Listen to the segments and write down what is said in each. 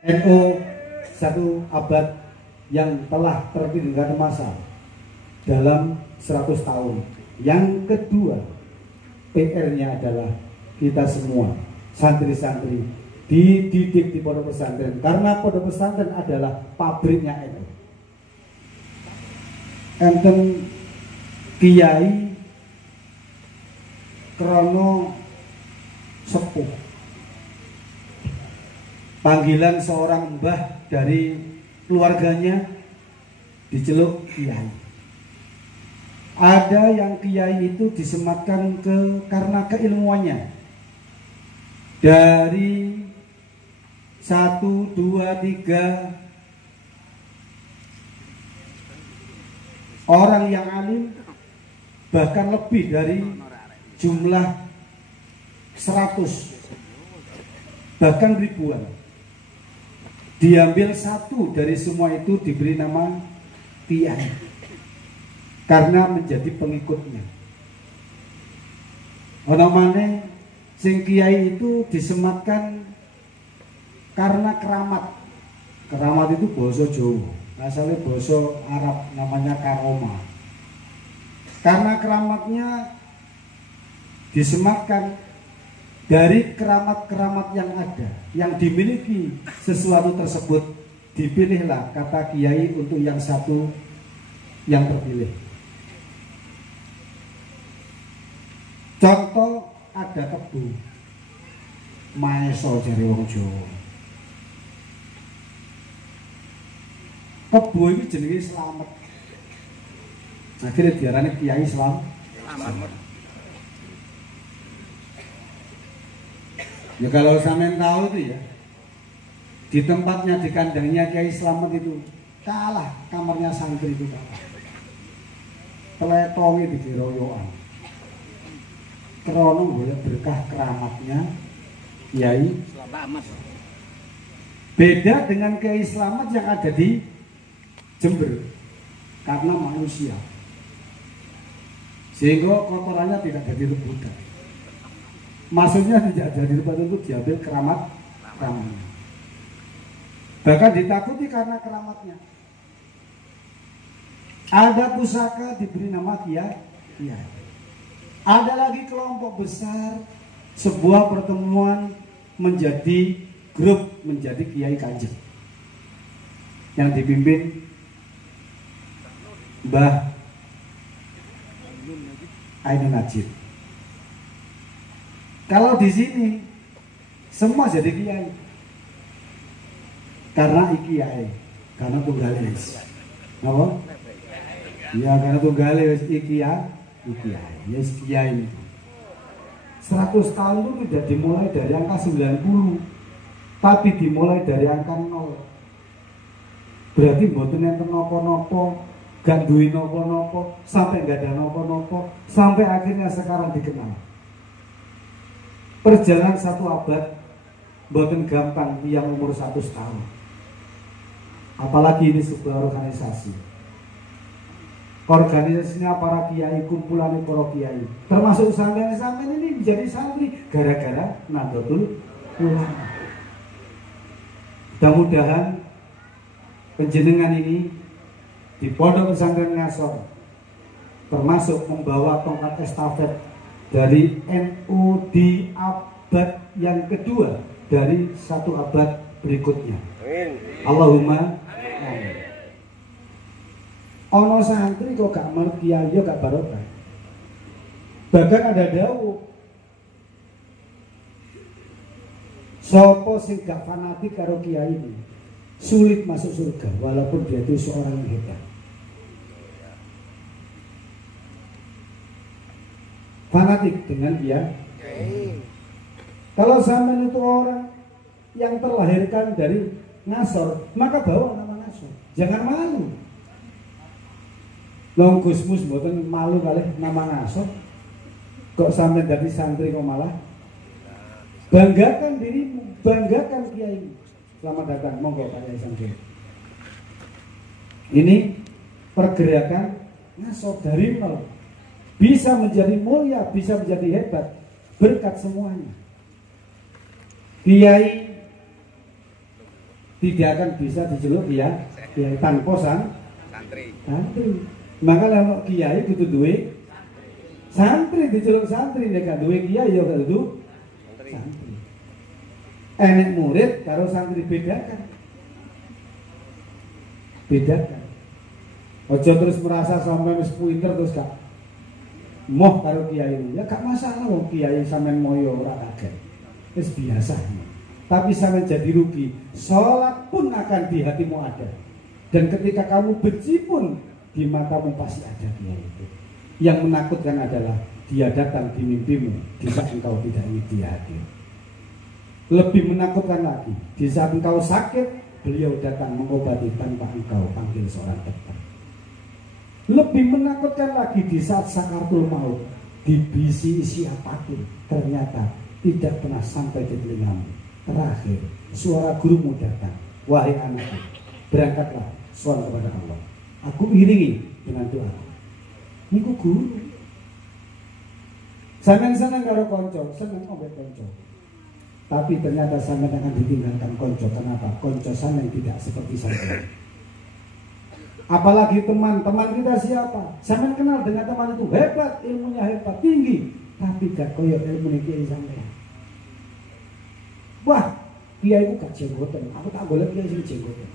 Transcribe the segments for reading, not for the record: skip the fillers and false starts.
NU satu abad yang telah terpilihkan masa dalam 100 tahun. Yang kedua, PR-nya adalah kita semua santri-santri dididik di pondok pesantren, karena pondok pesantren adalah pabriknya NU. Enten kiai krono sepuh, panggilan seorang mbah dari keluarganya diceluk kiai. Ada yang kiai itu disematkan karena keilmuannya. Dari 1, 2, 3 orang yang alim, bahkan lebih dari jumlah 100, bahkan ribuan. Diambil satu dari semua itu diberi nama kiai, karena menjadi pengikutnya. Namanya sing kiai itu disematkan karena keramat. Keramat itu bahasa Jawa, asalnya bahasa Arab, namanya karoma. Karena keramatnya disematkan dari keramat-keramat yang ada, yang dimiliki sesuatu tersebut, dipilihlah kata kiai untuk yang satu yang terpilih. Contoh, ada kebu maeso dari wong Jawa. Kebu ini jenenge Slamet. Akhirnya diarani kiai Slamet. Ya kalau sampean tahu itu ya, di tempatnya, di kandangnya Kiai Slamet itu kalah, kamarnya santri itu kalah. Peletongi di diroyokan. Krono boleh berkah keramatnya Kiai Slamet. Beda dengan Kiai Slamet yang ada di Jember, karena manusia, sehingga kotorannya tidak jadi rebutan. Maksudnya tidak jadi rebutan itu diambil keramatnya. Bahkan ditakuti karena keramatnya. Ada pusaka diberi nama kiai. Ada lagi kelompok besar, sebuah pertemuan menjadi grup, menjadi Kiai Kanjeng yang dipimpin Mbah Ainun Najib. Kalau di sini semua jadi kiai, karena kiai, karena tunggalis. Apa? Ya karena tunggalis kiai, yes kiai. 100 tahun itu tidak dimulai dari angka 90, tapi dimulai dari angka 0. Berarti mboten enten napa-napa, gak duwe napa-napa, sampai gak ada napa-napa, sampai akhirnya sekarang dikenal. Perjalanan 1 abad mboten gampang yang umur 100 tahun. Apalagi ini sebuah organisasi. Organisasinya para kiai, kumpulan para kiai. Termasuk sampean-sampean ini menjadi santri gara-gara Nahdlatul Ulama. Mudah-mudahan penjenengan ini di Pondok Pesantren Ngasor termasuk membawa tongkat estafet dari NU di abad yang kedua dari 1 abad berikutnya. Amin. Allahumma amin. Ono santri kok gak ngerti aja gak barokah. Bahkan ada dawuh, sopo sing gak fanatik karo kiai ini sulit masuk surga, walaupun dia itu seorang yang hebat. Fanatik dengan dia. Kalau sampean itu orang yang terlahirkan dari Ngasor, maka bawa nama Ngasor. Jangan malu. Long Gusmus mboten malu kali nama Ngasor. Kok sampean dari santri kok malah banggakan dirimu, banggakan kiai. Selamat datang, monggo Pak Yai Sangge. Ini pergerakan Ngasor dari 0. Bisa menjadi mulia, bisa menjadi hebat berkat semuanya. Kiai tidak akan bisa diceluk ya kiai tanpa santri. Maka kalau kiai kudu duwe santri, diceluk santri, nek gak duwe kiai ya gak duwe santri. Enek murid karo santri bedakan. Ojo terus merasa sampai wis pinter terus gak moh karo kiai. Ya gak masalah wong kiai sampean moyo ora kaget. Wis biasa. Tapi sampean jadi rugi. Salat pun akan di hatimu ada. Dan ketika kamu benci pun di matamu pasti ada kiai itu. Yang menakutkan adalah dia datang di mimpimu di saat engkau tidak ingin dia hadir. Lebih menakutkan lagi, di saat engkau sakit, beliau datang mengobati tanpa engkau panggil seorang dokter. Lebih menakutkan lagi di saat sakaratul maut, dibisi siapapun, ternyata tidak pernah sampai di telingamu. Terakhir, suara gurumu datang, wahai anakku, berangkatlah soal kepada Allah. Aku iringi dengan doa. Niku guru. Sampeyan seneng karo konco, seneng ambek konco. Tapi ternyata sampeyan akan ditinggalkan konco. Kenapa? Konco sampeyan tidak seperti saya. Apalagi teman-teman kita siapa? Sampeyan kenal dengan teman itu hebat, ilmunya hebat, tinggi, tapi gak koyo ilmu kiai sampeyan. Wah, kiai itu gak jenggoten. Aku tak boleh kiai sing jenggoten.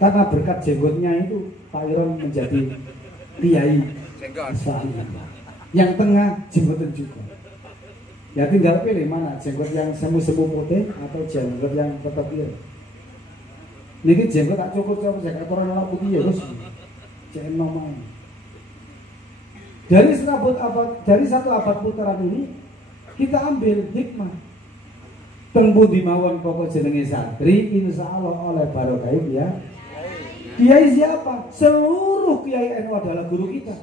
Karena berkat jenggotnya itu Pak Iron menjadi kiai yang tengah jenggoten juga. Ya tinggal pilih mana, jenggot yang semu-semu putih atau jenggot yang tetap ireng. Niki jenggot tak cukup jaga corona putih ya terus. Jangan ngomong. Dari satu abad putaran ini kita ambil hikmah. Teng pundi mawon pokok jenenge santri, insyaallah oleh barokah ya. Kiai siapa? Seluruh kiai NU adalah guru kita.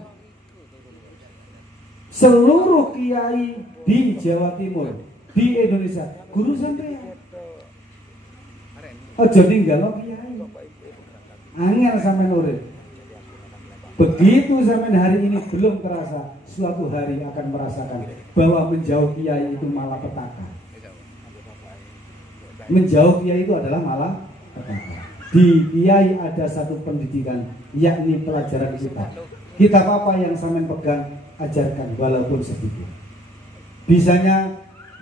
Seluruh kiai di Jawa Timur, di Indonesia, guru sampeyan. Aja ninggalo kiai. Angel sampeyan urip. Begitu sampeyan hari ini belum terasa, suatu hari akan merasakan bahwa menjauh kiai itu malah petaka. Menjauh kiai itu adalah malah petaka. Di kiai ada satu pendidikan, yakni pelajaran kitab. Kitab apa yang sampean pegang, ajarkan walaupun sedikit. Bisanya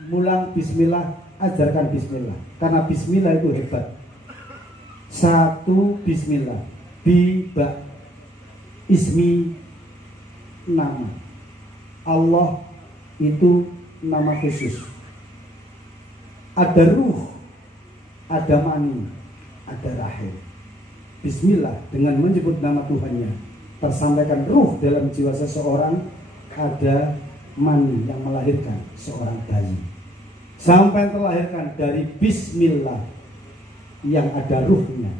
mulang bismillah, ajarkan bismillah. Karena bismillah itu hebat. Satu bismillah, ba ismi nama. Allah itu nama khusus. Ada ruh, ada mani, ada rahim. Bismillah, dengan menyebut nama Tuhannya, tersampaikan ruh dalam jiwa seseorang, ada mani yang melahirkan seorang bayi. Sampai terlahirkan dari bismillah yang ada ruhnya,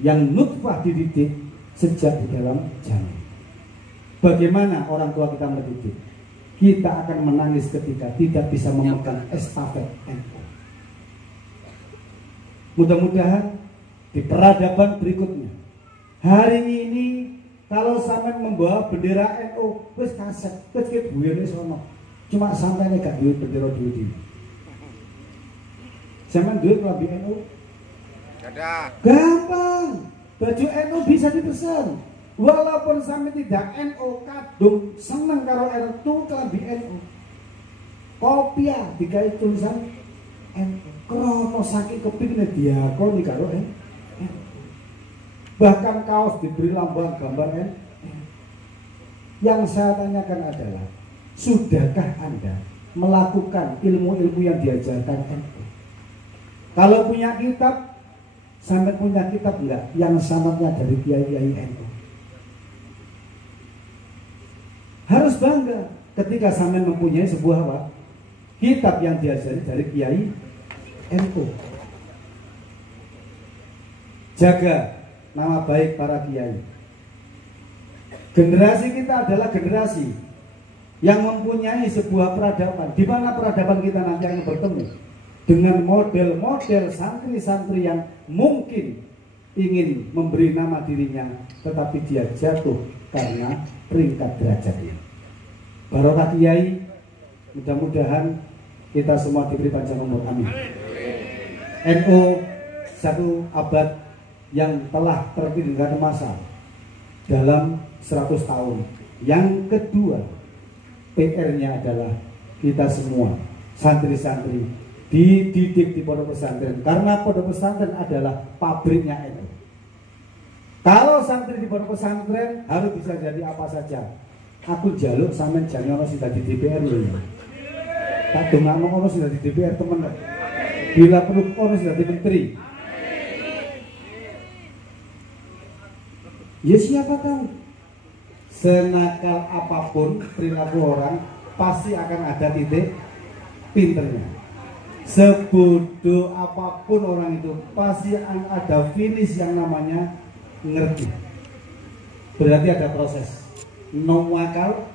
yang nutfah dididik sejak di dalam janin. Bagaimana orang tua kita mendidik? Kita akan menangis ketika tidak bisa memegang estafet NU. Mudah-mudahan di peradaban berikutnya, hari ini kalau sampai membawa bendera NU, wis kaset, wis buyone sono. Cuma sampai gak duit bendera duit ini. Sampai duit klambi NU? Ada. Gampang. Baju NU bisa dipesan. Walaupun sampai tidak NU, kadung seneng karo NU klambi NU. Kopiah digawe tulisan NU. Krono saking kepingin diakoni karo bahkan kaos diberi lambang gambar Yang saya tanyakan adalah, sudahkah Anda melakukan ilmu-ilmu yang diajarkan NU? Kalau punya kitab, sampai punya kitab enggak yang sanadnya dari kiai-kiai NU? Harus bangga ketika sampai mempunyai sebuah apa? Kitab yang diajari dari kiai NU. Jaga nama baik para kiai. Generasi kita adalah generasi yang mempunyai sebuah peradaban. Di mana peradaban kita nanti akan bertemu dengan model-model santri-santri yang mungkin ingin memberi nama dirinya, tetapi dia jatuh karena peringkat derajatnya. Barokah kiai, mudah-mudahan kita semua diberi panjang umur. Amin. NU satu abad yang telah terpilihkan masa dalam 100 tahun. Yang kedua, PR-nya adalah kita semua santri-santri dididik di pondok pesantren, karena pondok pesantren adalah pabriknya NU. Kalau santri di pondok pesantren harus bisa jadi apa saja. Aku jaluk sampean jangan ono sing dadi DPR lho. Tak dongakno ono sing dadi DPR temen. Bila perlu ono sing dadi menteri. Ya siapa tahu. Senakal apapun perilaku orang pasti akan ada titik pinternya. Sebodoh apapun orang itu pasti akan ada finish yang namanya ngerti. Berarti ada proses. No wakal,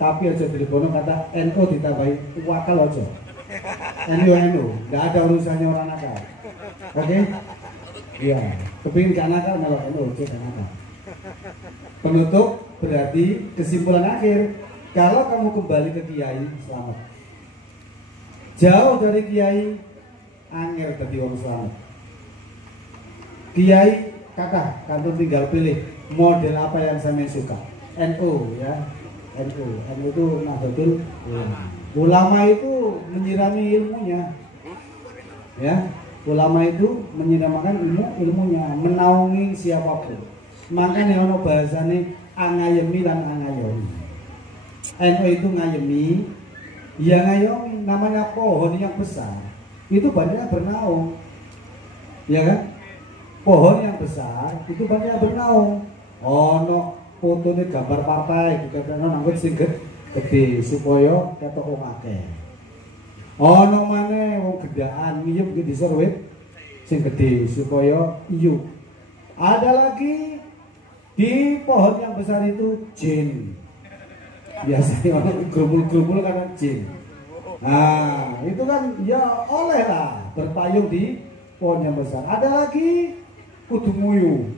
tapi aja dilebono kata NU ditambahi wakal aja. NU, nggak ada urusannya orang nakal. Oke? Iya. Kepingin gak nakal malah NU aja gak nakal. Penutup berarti kesimpulan akhir, kalau kamu kembali ke kiai selamat. Jauh dari kiai angel dadi wong selamat. Kiai kata kantor tinggal pilih model apa yang saya suka. NU ya, NU itu Nahdlatul Ulama itu menyirami ilmunya, ya. Ulama itu menyiramakan ilmunya, menaungi siapapun. Makanya ono bahasane angayemi lan angayomi. NU itu ngayemi, ya ngayomi. Namanya pohon yang besar itu banyak bernaung, ya kan? Pohon yang besar itu banyak bernaung. Ono fotonya gambar partai juga kan nangkut sing gede supaya ketok wong akeh. Ono maneh wong gedaan ngiyup ke disor wit sing gede supaya iyup. Ada lagi di pohon yang besar itu jin. Biasanya orang gerumul-gerumul karena jin. Nah, itu kan ya oleh lah berpayung di pohon yang besar. Ada lagi kudu nguyu.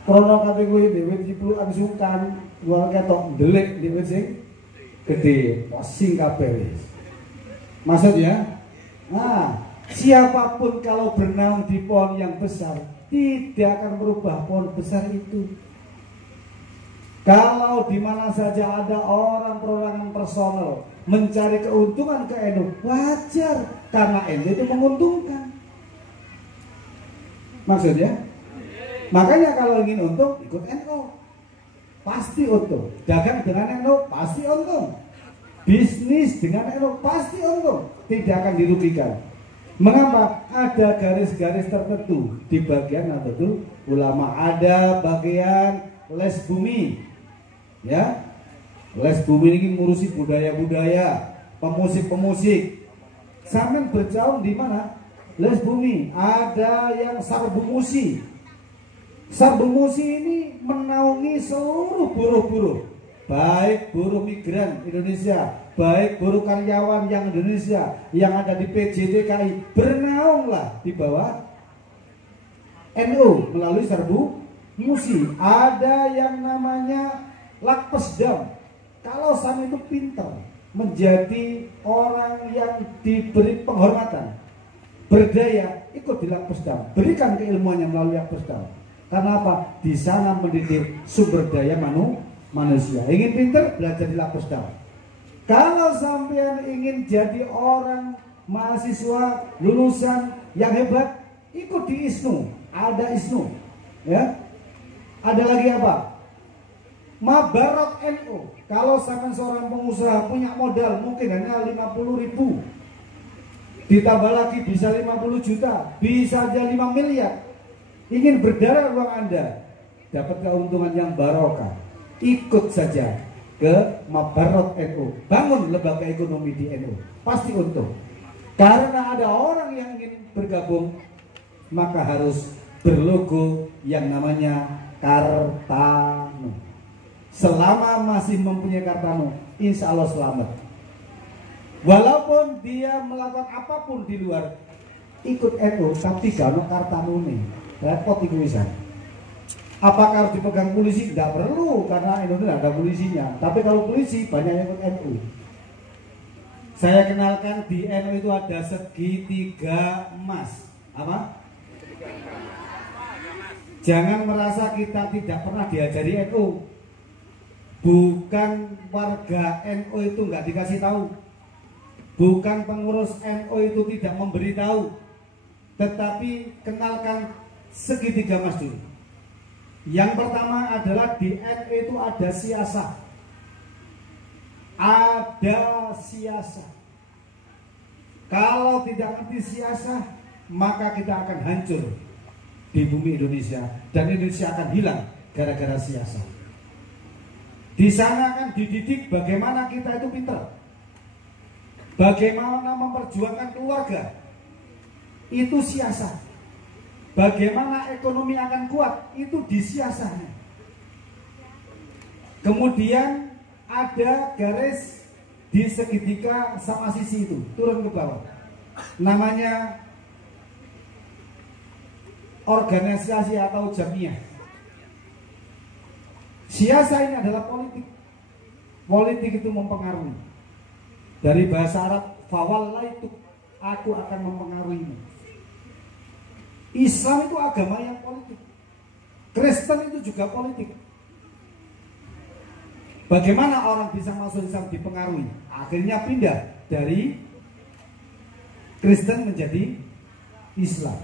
Krono kate kowe dhewe diplukan sungkan, luar ketok ndelik dhewe sing gede, posing kabeh wis. Maksudnya, nah, siapapun kalau bernaung di pohon yang besar tidak akan merubah pohon besar itu. Kalau di mana saja ada orang perorangan personal mencari keuntungan ke NU, wajar karena NU itu menguntungkan. Maksudnya, makanya kalau ingin untung ikut NU, pasti untung. Dagang dengan NU pasti untung. Bisnis dengan NU pasti untung, tidak akan dirugikan. Mengapa? Ada garis-garis tertentu di bagian Nahdlatul Ulama. Ada bagian les bumi, ya. Les bumi ini ngurusi budaya-budaya, pemusik-pemusik. Sampean berjauh di mana? Les bumi. Ada yang sarbu musi. Sarbu musi ini menaungi seluruh buruh-buruh, baik buruh migran Indonesia, baik buruh karyawan yang Indonesia yang ada di PJDKI, bernaunglah di bawah NU melalui sarbu musi. Ada yang namanya Lakpesdam. Kalau Sam itu pintar menjadi orang yang diberi penghormatan, berdaya, ikut di Lakpesdam, berikan keilmuannya melalui Lakpesdam. Karena apa? Di sana mendidik sumber daya manusia. Ingin pintar, belajar di Lakpesdam. Kalau sampean ingin jadi orang mahasiswa lulusan yang hebat, ikut di ISNU. Ada ISNU, ya. Ada lagi apa? Mabarot NU. Kalau sampean seorang pengusaha punya modal mungkin hanya 50.000, ditambah lagi bisa 50 juta, bisa aja 5 miliar. Ingin berdarah uang Anda, dapat keuntungan yang barokah, ikut saja ke Mabarot NU, bangun lembaga ekonomi di NU, pasti untung. Karena ada orang yang ingin bergabung, maka harus berlogo yang namanya Kartanu. Selama masih mempunyai Kartanu, insya Allah selamat. Walaupun dia melakukan apapun di luar, ikut NU tapi gak ada Kartanu nih, repot itu bisa. Apakah harus dipegang polisi? Tidak perlu, karena Indonesia ada polisinya. Tapi kalau polisi banyak yang ikut NU. Saya kenalkan di NU itu ada segitiga emas. Apa? Jangan merasa kita tidak pernah diajari NU. Bukan warga NU itu nggak dikasih tahu. Bukan pengurus NU itu tidak memberitahu. Tetapi kenalkan segitiga mas dulu. Yang pertama adalah di NU itu ada siasah. Ada siasah. Kalau tidak ngerti siasah, maka kita akan hancur di bumi Indonesia, dan Indonesia akan hilang gara-gara siasah. Di sana akan dididik bagaimana kita itu pintar, bagaimana memperjuangkan keluarga, itu siasah. Bagaimana ekonomi akan kuat, itu di siasahnya. Kemudian ada garis di segitiga sama sisi itu, turun ke bawah, namanya organisasi atau jamiah. Siasah ini adalah politik. Politik itu mempengaruhi. Dari bahasa Arab, fawallaitu, aku akan mempengaruhimu. Islam itu agama yang politik. Kristen itu juga politik. Bagaimana orang bisa masuk Islam dipengaruhi? Akhirnya pindah dari Kristen menjadi Islam.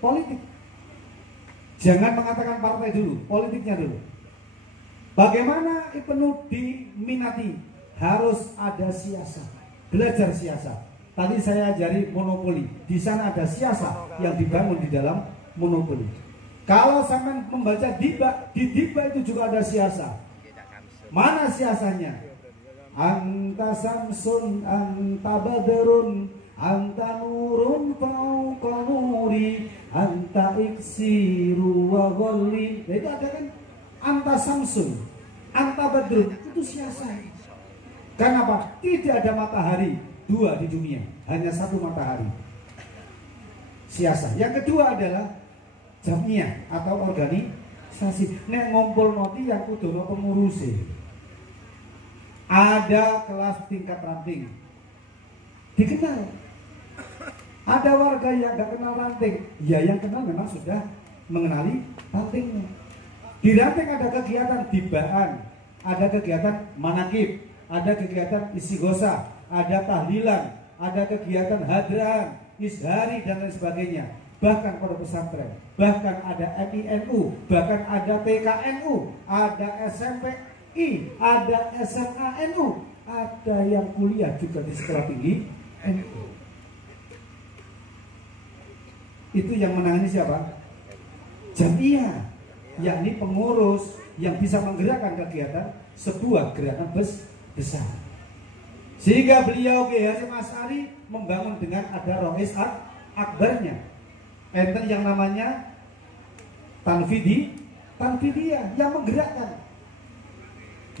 Politik. Jangan mengatakan partai dulu, politiknya dulu. Bagaimana Ibnu diminati? Harus ada siasat. Belajar siasat. Tadi saya ajari monopoli. Di sana ada siasat yang dibangun di dalam monopoli. Kalau sampai membaca Diba, di Diba itu juga ada siasat. Mana siasatnya? Anta samsun, anta badrun, anta nurun fauqa nuri, anta iksiru wa ghalli. Nah, itu ada kan? Anta samsun, anta badrun, itu siasat. Kenapa? Tidak ada matahari dua di dunia, hanya satu matahari. Siasat. Yang kedua adalah jamiah atau organisasi. Nek ngumpul noti yang kudu pengurusi. Ada kelas tingkat ranting, dikenal. Ada warga yang gak kenal ranting, ya yang kenal memang sudah mengenali rantingnya. Di ranting ada kegiatan dibaan, ada kegiatan manakib, ada kegiatan istighosah, ada tahlilan, ada kegiatan hadrahan, ishari dan lain sebagainya. Bahkan pada pesantren, bahkan ada MINU, bahkan ada TKNU, ada SMPI, ada SMANU, ada yang kuliah juga di sekolah tinggi NU. Itu yang menangani siapa? Jamiah, yakni pengurus yang bisa menggerakkan kegiatan sebuah gerakan besar. Sehingga beliau Kiai Hasyim Asy'ari membangun dengan ada Rois Akbarnya. Enten yang namanya Tanfidiyah yang menggerakkan.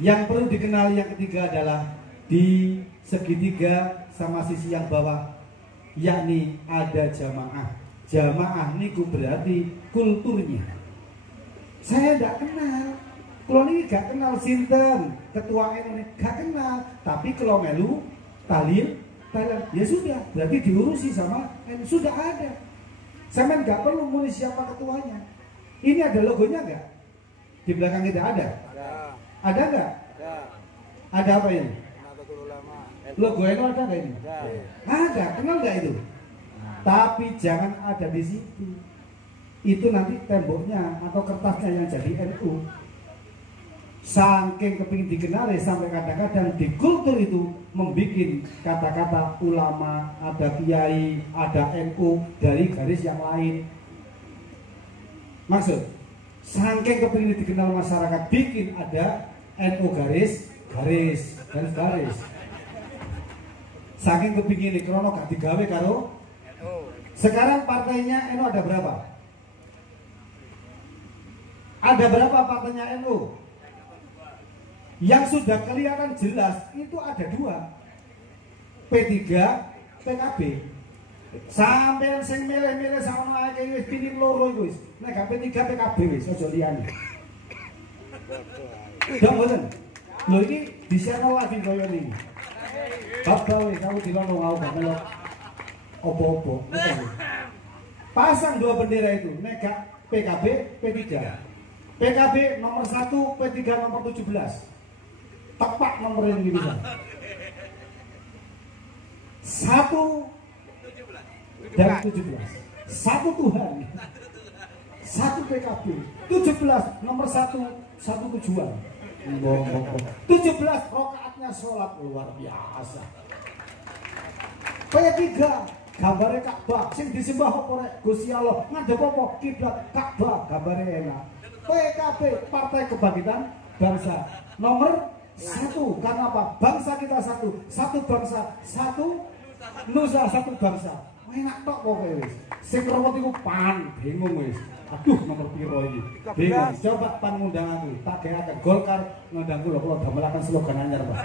Yang perlu dikenal yang ketiga adalah di segitiga sama sisi yang bawah, yakni ada jamaah. Jamaah niku berarti kulturnya. Saya tidak kenal. Kalau ini gak kenal sinten ketua NU, gak kenal. Tapi kalau melu talil, ya sudah, berarti diurusi sama NU, sudah ada. Saya gak perlu nulis siapa ketuanya. Ini ada logonya gak? Di belakang kita ada? Ada gak? Ada apa ini? Logo NU ada gak ini? Ada, kenal gak itu? Tapi jangan ada di situ. Itu nanti temboknya atau kertasnya yang jadi NU. Saking kepingin dikenali sampai kadang-kadang di kultur itu membuat kata-kata ulama, ada kiai, ada NU dari garis yang lain. Maksud, saking kepingin dikenal masyarakat, bikin ada NU garis. Saking kepingin ini krono gak digawe karo. Sekarang partainya NU ada berapa? Ada berapa partainya NU? Yang sudah kelihatan jelas itu ada dua, P3, PKB. Sampai sing milih-milih sama ae wis pilih loro iku wis. Nek P3 PKB wis aja liyane. Dong mboten. Lho iki disiarno lagi koyo niki. Bab gawe kamu dilono ngau gak melok opo-opo. Pasang dua bendera itu, Mega, PKB, P3. PKB nomor 1, P3 nomor 17. Tepat nomor yang bisa. 1 dan 17. 1 Tuhan. 1 PKB. 17 nomor 1, 1 tujuan. 17 rokaatnya sholat luar biasa. P3 gambarnya Ka'bah sing disembah apa rek Gusti Allah ngadep apa kiblat Ka'bah gambarnya enak. PKB Partai Kebangkitan Bangsa nomor 1 karena apa? Bangsa kita satu, satu bangsa, satu nusa, satu bangsa. Enak tok pokoknya wis. Sing rawat iku pan bingung wis. Aduh nomor piro iki? Bingung. Coba pan ngundang aku, tak gayaken Golkar ngundang kula damelaken slogan anyar, Pak.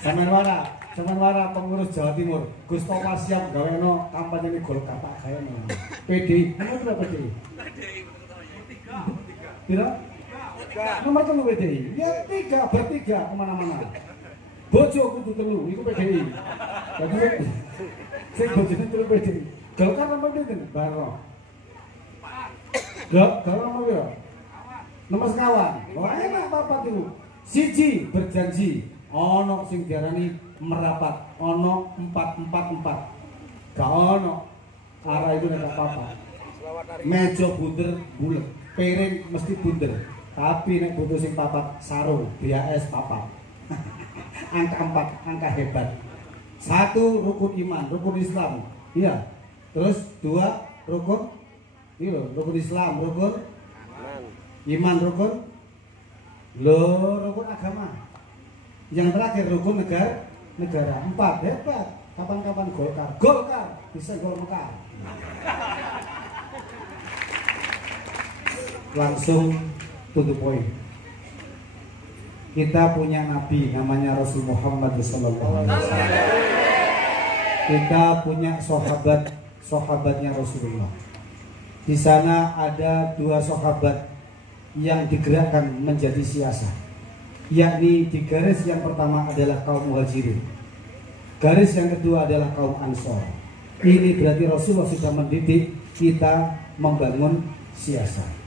Sampeyan wara pengurus Jawa Timur, Gus Topa siap gaweno kampanye Golkar tak gayaken. PD, nomor berapa PD? Pira? Nomor 3 PDI. Ya 3 bertiga kemana-mana. Bojo kudu 3, iku PDI. Jadi sing bojone 3 PDI. Golkar nomor pinten? Baro. Kalau nomor piro? Nomor sekawan. Oh enak papat itu. Siji berjanji. Ono sing diarani merapat. Ono 444. Gak ono. Arah itu nek papat. Meja bunder bulet. Piring mesti bunder. Tapi nek butuh sing papat sarung, BAS papat. Angka 4, angka hebat. 1 rukun iman, rukun Islam. Iya. Terus 2 rukun rukun Islam, rukun iman, rukun rukun agama. Yang terakhir rukun negara. 4 hebat. Kapan-kapan Golkar bisa gol Mekar. Langsung tutup poin. Kita punya nabi namanya Rasul Muhammad sallallahu alaihi wasallam. Kita punya sahabatnya Rasulullah. Di sana ada 2 sahabat yang digerakkan menjadi siasat. Yakni di garis yang pertama adalah kaum Muhajirin. Garis yang kedua adalah kaum Ansor. Ini berarti Rasulullah sudah mendidik kita membangun siasat.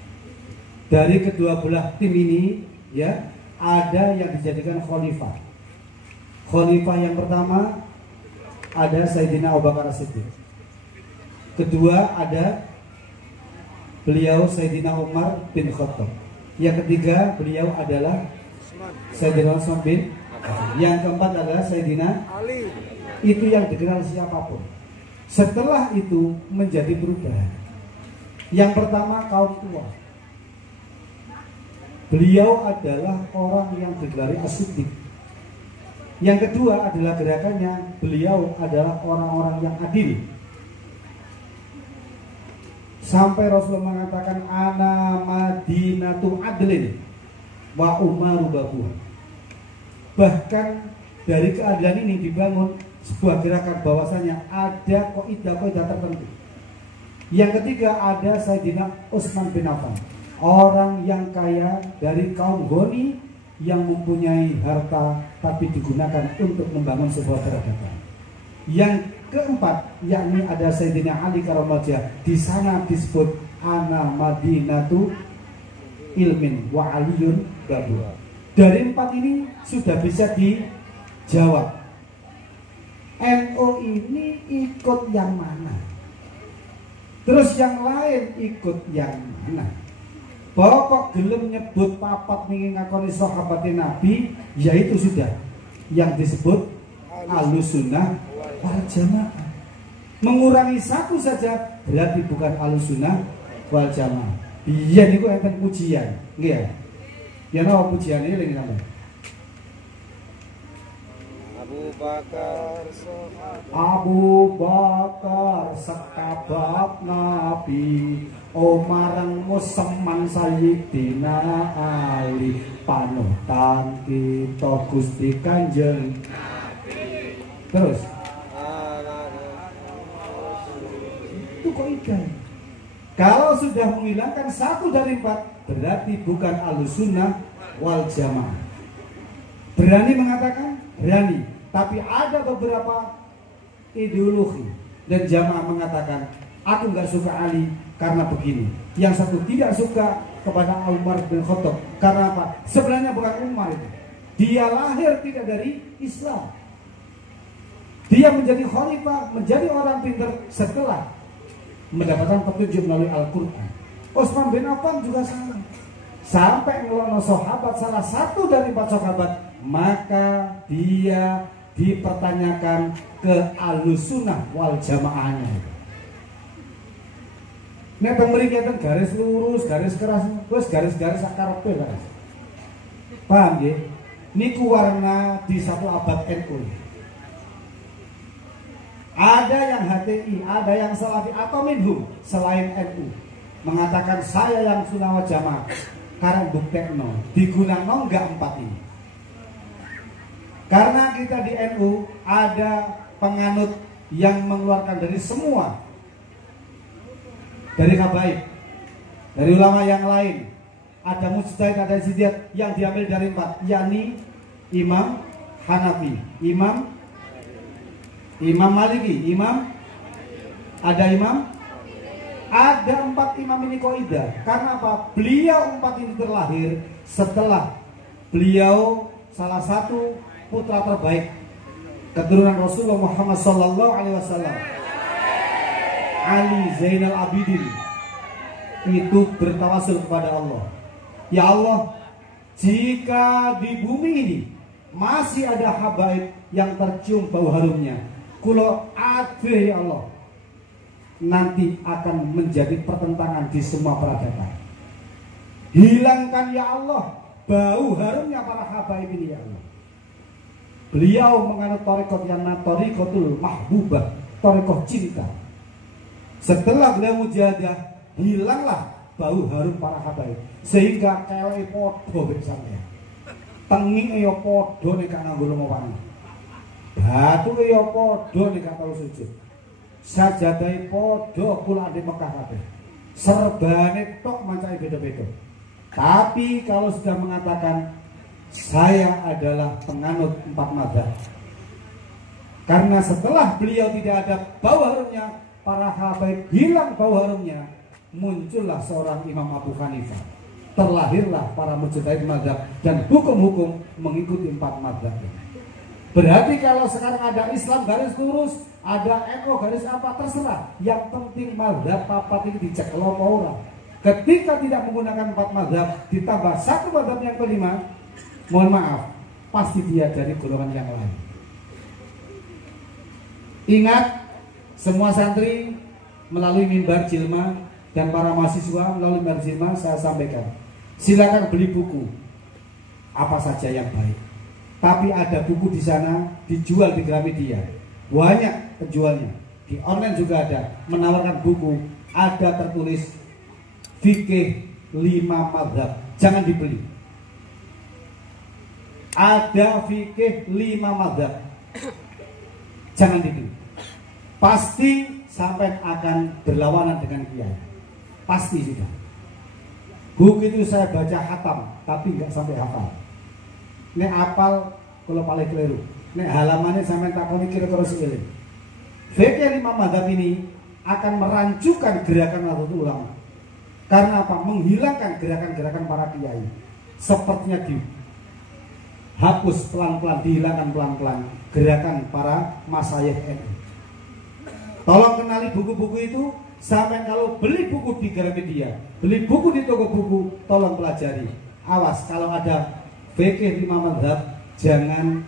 Dari kedua belah tim ini ya ada yang dijadikan khalifah. Khalifah yang pertama ada Sayyidina Abu Bakar As-Siddiq. Kedua ada beliau Sayyidina Umar bin Khattab. Yang ketiga beliau adalah Sayyidina Utsman bin Affan. Yang keempat adalah Sayyidina Ali. Itu yang dikenal siapapun. Setelah itu menjadi perubahan. Yang pertama kaum tua. Beliau adalah orang yang digelari As-Siddiq. Yang kedua adalah gerakannya, beliau adalah orang-orang yang adil. Sampai Rasulullah mengatakan ana madinatu adlin wa umaru babuha. Bahkan dari keadilan ini dibangun sebuah gerakan bahwasanya ada kaidah-kaidah tertentu. Yang ketiga ada Sayyidina Utsman bin Affan, orang yang kaya dari kaum Ghani yang mempunyai harta tapi digunakan untuk membangun sebuah peradaban. Yang keempat yakni ada Sayyidina Ali karramallahu wajhah. Di sana disebut ana madinatu ilmin wa aliyun babu. Dari 4 ini sudah bisa dijawab. NU ini ikut yang mana? Terus yang lain ikut yang mana? Pokok gelem nyebut papat ning ngakoni sahabatin Nabi, yaitu sudah yang disebut Ahlussunnah wal Jamaah. Mengurangi satu saja berarti bukan Ahlussunnah wal Jamaah. Iya niku enten pujian, nggih ya. Ya napa pujian ini lagi sampean? Abu Bakar sekabab Nabi, Omarang museman Sayyidina Ali, panutan kita Gusti Kanjeng Nabi. Terus itu kok ikan. Kalau sudah menghilangkan 1 dari 4 berarti bukan Ahlussunnah wal Jamaah. Berani mengatakan? Berani. Tapi ada beberapa ideologi dan Jamaah mengatakan aku nggak suka Ali karena begini. Yang satu tidak suka kepada Umar bin Khattab karena apa? Sebenarnya bukan Umar itu. Dia lahir tidak dari Islam. Dia menjadi khalifah, menjadi orang pintar setelah mendapatkan petunjuk melalui Al-Quran. Utsman bin Affan juga sama. Sampai ngelono sahabat, salah satu dari 4 sahabat, maka dia dipertanyakan ke Ahlussunnah wal Jamaahnya. Nek mriki enten garis lurus, garis keras, terus garis-garis akarepe guys. Paham nggih? Niku warna di 1 abad NU. Ada yang HTI, ada yang Salafi atau minhum selain NU mengatakan saya yang Sunnah wal Jamaah. Karena buktekno digunakno enggak 4 ini. Karena kita di NU ada penganut yang mengeluarkan dari semua, dari habaib, dari ulama yang lain, ada mujtahid, ada sidiat yang diambil dari 4, yakni Imam Hanafi, Imam Maliki, ada 4 imam ini kaidah. Karena apa? Beliau 4 ini terlahir setelah beliau salah satu putra terbaik keturunan Rasulullah Muhammad SAW, Ali Zainal Abidin, itu bertawasul kepada Allah. Ya Allah, jika di bumi ini masih ada habaib yang tercium bau harumnya, kulo adhe ya Allah, nanti akan menjadi pertentangan di semua peradaban. Hilangkan ya Allah bau harumnya para habaib ini ya Allah. Beliau menganut tarekat yang tarekotul mahbubah, tarekat cinta. Setelah beliau mujahadah, hilanglah bau harum para habaib, sehingga kele podo bersama. Tengi yo podo nek nganggo lomowan. Batu yo podo nek tau sujud. Sajadai podo kula di Mekah kabeh. Serbane tok mancai beda-beda. Tapi kalau sudah mengatakan saya adalah penganut 4 mazhab, karena setelah beliau tidak ada bau harumnya, para habaib hilang bau harumnya, muncullah seorang Imam Abu Hanifah. Terlahirlah para mujtahid mazhab dan hukum-hukum mengikuti 4 mazhab. Berarti kalau sekarang ada Islam garis lurus, ada NU garis apa, terserah. Yang penting mazhab papat ini dicek lopo orang. Ketika tidak menggunakan 4 mazhab ditambah 1 mazhab yang kelima, mohon maaf, pasti dia dari golongan yang lain. Ingat, semua santri melalui mimbar Jilma dan para mahasiswa melalui mimbar Jilma saya sampaikan, silakan beli buku apa saja yang baik. Tapi ada buku di sana dijual di Gramedia, banyak penjualnya. Di online juga ada menawarkan buku, ada tertulis fikih 5 mazhab, jangan dibeli. Ada fikih 5 mazhab, jangan dibeli. Pasti sampai akan berlawanan dengan kiai, pasti sudah. Buku itu saya baca hatam, tapi nggak sampai hafal. Nek apal kalau paling keliru. Nek halamannya sampai takoni kira-kira seeling. Fikih 5 mazhab ini akan merancukan gerakan Nahdlatul Ulama. Karena apa? Menghilangkan gerakan-gerakan para kiai. Sepertinya dihapus pelan-pelan, dihilangkan pelan-pelan gerakan para masyayikh NU. Tolong kenali buku-buku itu. Sampai kalau beli buku di Gramedia, beli buku di toko buku, tolong pelajari. Awas kalau ada fikih 5 mazhab, jangan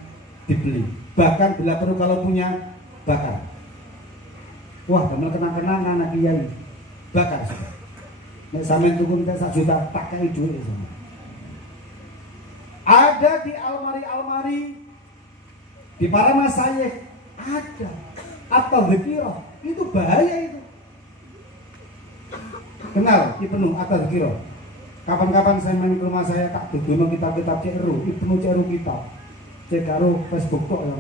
dibeli. Bahkan bila perlu kalau punya, bakar. Wah, bener kenang-kenang anak kiai, bakar. Nek sampean tuku 1 juta, tak kei duit sama. Ada di almari-almari di para masyayikh ada atau dzikirah, itu bahaya itu. Kenal Ibnu At-Tadzkirah. Kapan-kapan saya main ke rumah saya tak dudono kitab-kitab Ceru, Ibnu Ceru kitab. Cek karo Facebook kok ya.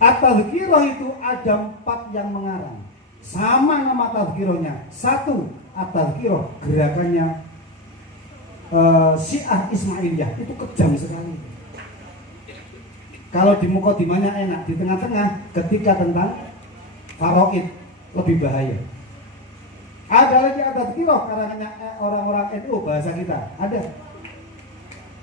At-Tadzkirah itu ada 4 yang mengarang. Sama nama Tadzkirahnya. 1, At-Tadzkirah gerakannya Syiah Ismailiyah, itu kejam sekali. Kalau di mukadimahnya enak, di tengah-tengah ketika tentang Faraid lebih bahaya. Ada lagi adat kiroh karangannya orang-orang NU bahasa kita ada.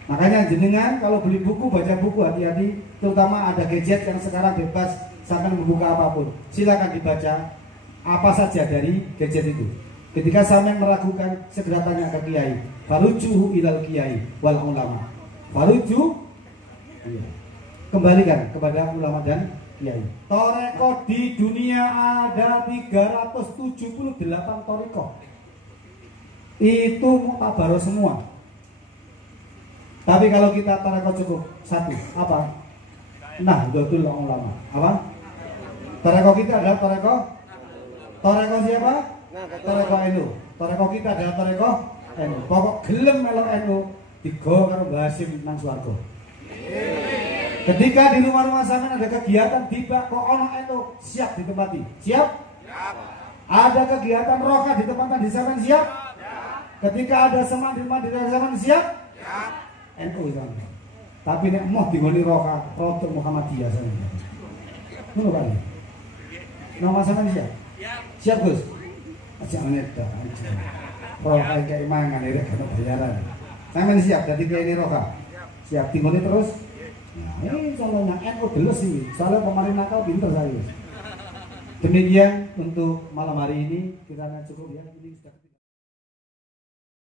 Makanya jenengan kalau beli buku, baca buku hati-hati, terutama ada gadget yang sekarang bebas sampai membuka apapun. Silakan dibaca apa saja dari gadget itu. Ketika sampai meragukan, segera tanya ke kiai. Farujuhu ilal kiai wal ulama. Faruju, iya. Kembalikan kepada ulama dan kiai. Toreko di dunia ada 378 toreko. Itu muktabaroh semua. Tapi kalau kita toreko cukup satu, apa? Nah, Nahdlatul Ulama. Apa? Toreko kita adalah toreko siapa? Toreko NU. Toreko kita adalah toreko NU. Pokok gelem melok NU digo karo Mbah Hasyim nang swarga. Ketika di rumah-rumah sampean ada kegiatan tiba kok ono NU, siap ditempati. Siap? Siap. Ada kegiatan roka di tempat di sampean siap? Ketika ada semak di rumah di sampean siap? Siap. NU itu. Tapi nek moh digoni roka, produk Muhammadiyah sampean. Ngono kan? Nama sampean siap? Siap. Siap, Gus. Aja neta aja. Roka kayak mangan rek ono bayaran. Sampean siap dadi kiai roka? Siap digoni terus? Nah, ini contohnya NU delus sih. Soalnya pemain nakal pinter saya. Demikian untuk malam hari ini kita cukup ya. Ini sudah